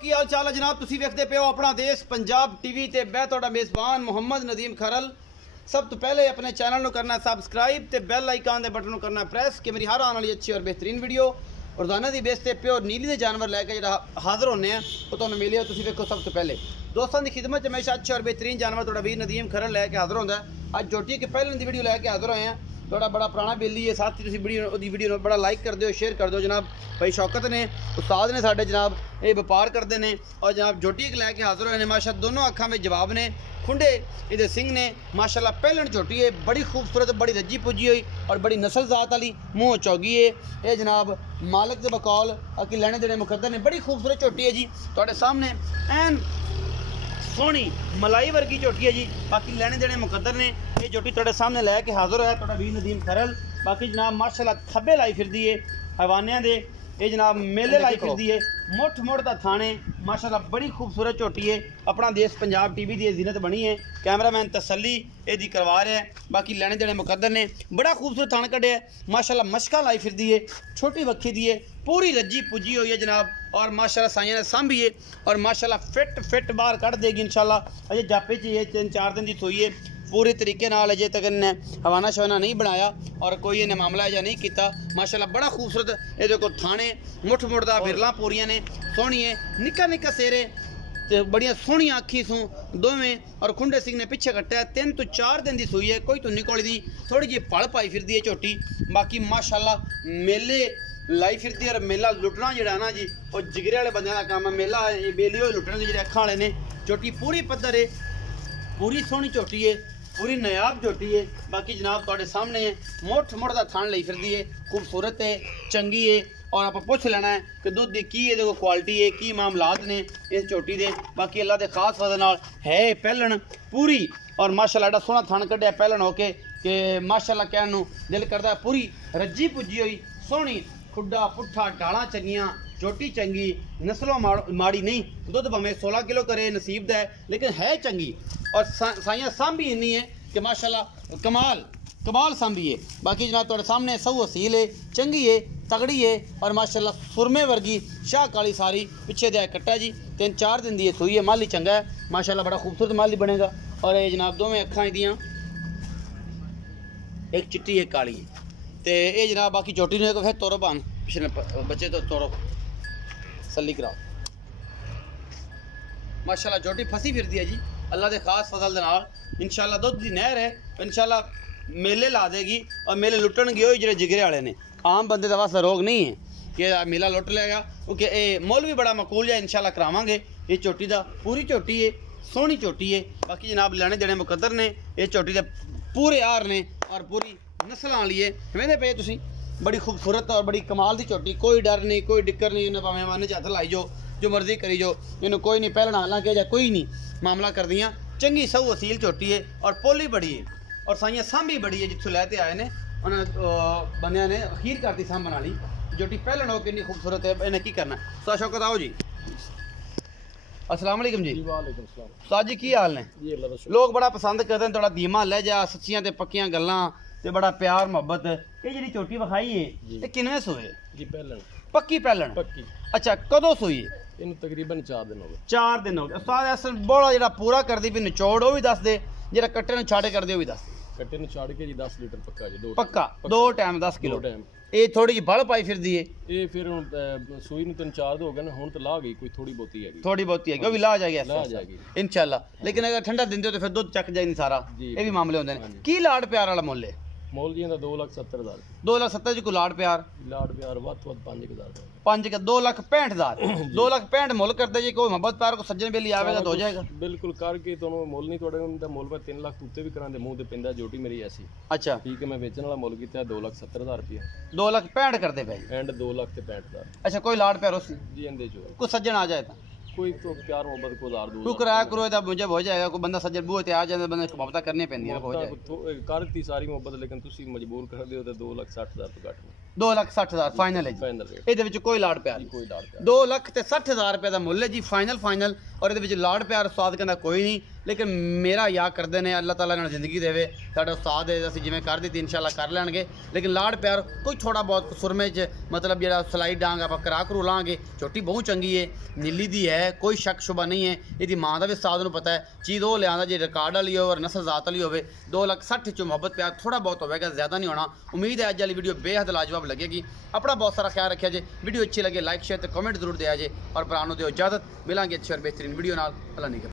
की हाल चाल है जनाब। तुसीं वेखदे पे हो अपना देश पंजाब टीवी ते मैं तुहाडा मेज़बान मोहम्मद नदीम खरल। सब तो पहले अपने चैनल को करना सबसक्राइब ते बैल आइकन के बटन को करना प्रेस कि मेरी हर आने वाली अच्छी और बेहतरीन वीडियो रोजाना की बेस ते प्योर नीली के जानवर लैके जो हाज़र होने हैं वो तुहानूं मिले। तुसीं वेखो सब तो पहले दोस्तों की खिदमत हमेशा अच्छे और बेहतरीन जानवर तुहाडा वीर नदीम खरल लैके हाज़र होंदा है। अज जोटी के पहले की वीडियो लैके हाज़र होए हैं। थोड़ा बड़ा पुराना बेली है, साथ ही तुसीं वीडियो बड़ा लाइक कर दो, शेयर कर दो। जनाब भाई शौकत ने उस्ताद ने साडे जनाब ये व्यापार करते हैं और जनाब जोटी एक लैके हाज़र होए ने। माशा दोनों अखां में जवाब ने, खुंडे इहदे सिंह ने। माशाल्लाह पहलन झोटी है, बड़ी खूबसूरत, बड़ी रजी पुजी हुई और बड़ी नस्ल जात वाली मुँह चौगी है। ये जनाब मालिक के बकौल कि लैने देने मुकद्दर ने। बड़ी खूबसूरत झोटी है जी, तुहाडे सामने ऐन सोहनी मलाई वर्गी झोटी है जी। बाकी लैने देने मुकद्दर ने। ये झोटी तुहाडे सामने लैके हाज़र होया तुहाडा वीर नदीम खरल। बाकी जनाब माशाल्लाह खब्बे लाई फिरदी है हवानियां दे। ये जनाब मेले लाई फिरदी है, मुठ मुठ दा थाने। माशाल्लाह बड़ी खूबसूरत झोटी है। अपना देश पंजाब टीवी की जीनत बनी है। कैमरामैन तसल्ली एदी करवा रहा है। बाकी लैने देने मुकद्दर ने। बड़ा खूबसूरत थान कढ़िया है। माशाल्लाह मशका लाई फिरदी है, छोटी वक्खी दी है, पूरी रजी पुजी हुई है जनाब। और माशाल्लाह साइयां ने सांभी है और माशाल्लाह फिट बाहर कढ़ देगी इंशाल्लाह। अजे जापे च ये 3-4 दिन की सोई है पूरी तरीके नाल। अजे तक इन्हें हवाना शवाना नहीं बनाया और कोई इन्हें मामला अजा नहीं किया। माशाल्लाह बड़ा खूबसूरत ये देखो थाने, मुठ मुठ दा बिरला पूरियां ने, सोहनी है, निक्का निक्का सेरे ते बड़ियां सोहनियां अखी सूं दोवें। और खुंडे सिंह ने पिछे कट्टिया 3 तो 4 दिन की सूई है। कोई तो निकोली दी थोड़ी जी पल पाई फिरदी है झोटी। बाकी माशाल्लाह मेले लाई फिरदी और मेला लुटना जिहड़ा ना जी वो जिगरे वाले बंदे का काम है। मेला बेली होए लुटने के जिहड़े अखां वाले ने। झोटी पूरी पद्धर है, पूरी सोहनी झोटी है, पूरी नायाब झोटी है। बाकी जनाब तुहाडे सामने है, मुठ मुठ दा थान लई फिरदी है, खूबसूरत है, चंगी है। और आप पुछ लेना है कि दुध की की देखो क्वालिटी है, की मामलात ने इस झोटी दे। बाकी अल्लाह के खास फजल नाल है पहलन पूरी। और माशाल्लाह एडा सोहना थान कढ़िया पहलन होके कि माशाल्लाह कहण नूं दिल करदा। पूरी रजी पुजी हुई सोहनी, खुड्डा पुट्ठा डाला चंगियां, झोटी चंगी, नस्लों माड़ी नहीं। दुध भावें 16 किलो करे नसीब दा है लेकिन है चंगी। और साइयां सांभी इन्नी है कि माशाल्लाह कमाल सांभी है। बाकी जनाब तुहाडे सामने सऊ असील है, चंगी है, तगड़ी है और माशाल्लाह सुरमे वर्गी शाह काली सारी। पिछे दे कट्टा जी 3-4 दिन दी सूई है। माली चंगा है माशाल्लाह, बड़ा खूबसूरत माली बनेगा। और ये जनाब दोवें अखां इहदियां एक चिट्टी एक काली है। तो ये जनाब बाकी झोटी ने फिर तोरो बन पिछले बच्चे तो तोरो सली कराओ। माशाल्लाह झोटी फसी फिरदी है जी अल्लाह के खास फजल दे नाल। इंशाल्लाह दुध की नहर है, इंशाल्लाह मेले ला देगी और मेले लुटन गए जो जिगरे वाले ने। आम बंदे का वास्ता रोग नहीं है कि मेला लुट लेगा, क्योंकि ये मुल भी बड़ा मकूल है। इंशाल्लाह करावांगे ये झोटी का। पूरी झोटी है, सोहनी झोटी है। बाकी जनाब लैने देने मुकद्दर ने। ये झोटी के पूरे आर ने और पूरी नस्ल वाली है। वेंदे पे तुसीं बड़ी खूबसूरत और बड़ी कमाल की झोटी। कोई डर नहीं, कोई डिक्कर नहीं। इन्हें भावें मन च हथ लाई जो मर्जी करी जो, इन्हें कोई नहीं पहलना हालांकि या कोई नहीं मामला कर दियाँ। चंगी सऊ असील झोटी है और पोली बड़ी है और साइयां सांभी बड़ी है। जितों लैते आए ने उन्होंने बंदियां ने अखीर करती सांभन वाली झोटी पहलन हो कि खूबसूरत है। इन्हें की करना। सा शौकत आओ जी। अस्सलाम वालेकुम जी। वालेकुम सलाम। उस्ताद जी की हाल ने? लोग बड़ा पसंद करते हैं थोड़ा धीमा लहजा, सच्चियां ते पक्कियां गल्लां ते बड़ा प्यार मुहब्बत। ये जी झोटी विखाई है ये किनवें सोए जी? पहलन पक्की पहलन पक्की। अच्छा कदों सोई है? इन तकरीबन 4 दिन हो गए। 4 दिन हो गए। उस्ताद असल बड़ा जो पूरा कर दी भी निचोड़ वो भी दस दे, जो कट्टे में छाड़े कर दे वो भी दस। कट्टे में छाड़ के जी 10 लीटर पक्का जी। पक्का 2 टाइम 10 किलो। टाइम ये थोड़ी जी बल पाई फिरदी है। ये फिर सूई में 3-4 हो गए ना, हुण तो ला गई। कोई थोड़ी बहुती है, थोड़ी बहुती है वो भी ला जाएगी इंशाल्लाह। लेकिन अगर ठंडा दिन दो तो फिर दूध चक जाए नहीं सारा। ये भी मामले होंगे ने। की लाड़ प्यार वाला मुल है? मोल जी 2,70,000। 2,70,000 जी को लाड़ प्यार वत 5,000 5 का 2,65,000 2,65,000 मुल करते जी। कोई मोहब्बत प्यार को सज्जन बेली आवेगा तो हो जाएगा बिल्कुल करके। तुहानू मुल नहीं थोड़े मुल मैं 3 लाख उत्ते भी करांदे मुंह ते पिंदा। झोटी मेरी ऐसी अच्छा ठीक है। मैं बेचने वाला मुल किया 2,70,000 रुपया। 2,65,000 करते पे एंड 2,65,000। अच्छा कोई लाड़ प्यार उसी जी इंदे जो कोई सज्जन आ जाए तो कोई तो प्यार मोहब्बत को 1,000 तू कराया करो दा मुझे हो जाएगा। कोई बंदा सज्जन बूहे ते आ जाए बंदे को मोहब्बत करनी पैंदी है हो जाए। करती सारी मोहब्बत लेकिन तुसी मजबूर कर दियो ते 2,60,000 तो घट नहीं। 2,60,000 फाइनल है फाइनल रेट। ਇਹਦੇ ਵਿੱਚ ਕੋਈ ਲਾੜ ਪਿਆਰ कोई लाड़ प्यार 2,60,000 रुपए का मुल है जी फाइनल। और ये लाड़ प्यार उस्ताद कहना कोई नहीं, लेकिन मेरा याद करते हैं अल्लाह ताला ने जिंदगी देवे। साढ़े उस्ताद है असीं जिवें कर दी इंशाल्लाह कर लैणगे, लेकिन लाड़ प्यार कोई थोड़ा बहुत सुरमे च मतलब जो सलाई डांग आप करा करू लाँगे। छोटी बहुत चंगी है, नीली दी है, कोई शक शुबा नहीं है। ये माँ का भी उस्ताद नूं पता है चीज़ वो लिया जी रिकॉर्ड वाली हो और नस्ल जात वाली हो। 2,60,000 चो मुहब्बत प्यार थोड़ा बहुत होगा, ज़्यादा नहीं होना। उम्मीद है अज वाली वीडियो बेहद लाजवाब लगेगी। अपना बहुत सारा ख्याल रखिए जे, वीडियो अच्छी लगे लाइक शेयर तो कमेंट जरूर दिया जे, और भरा नूं दिओ इजाजत। मिलांगे अच्छी और बेहतरीन वीडियो नाल। अल्लाह नहीं।